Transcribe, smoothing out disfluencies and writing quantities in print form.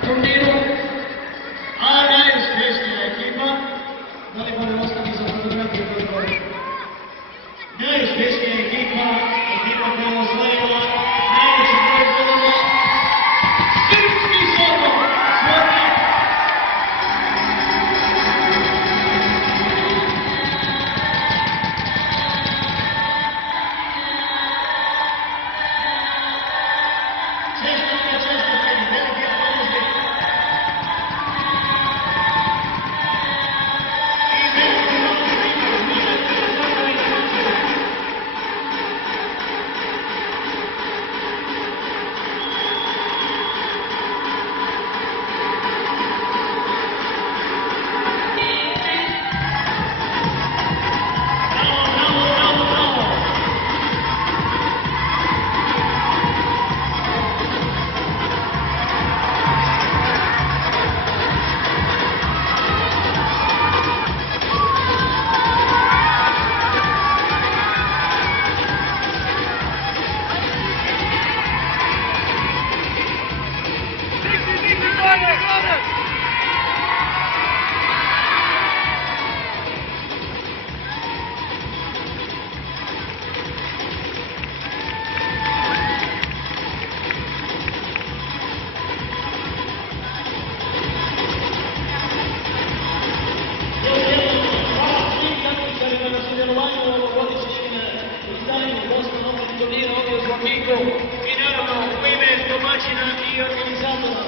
turniru, a najuspješnija ekipa, da li bude ostali za fotografiju koju govori? Najuspješnija ekipa koja je osvojila najveći broj bodova, Srpski Sokol, Sokol! I naravno u ime domaćina i organizatora.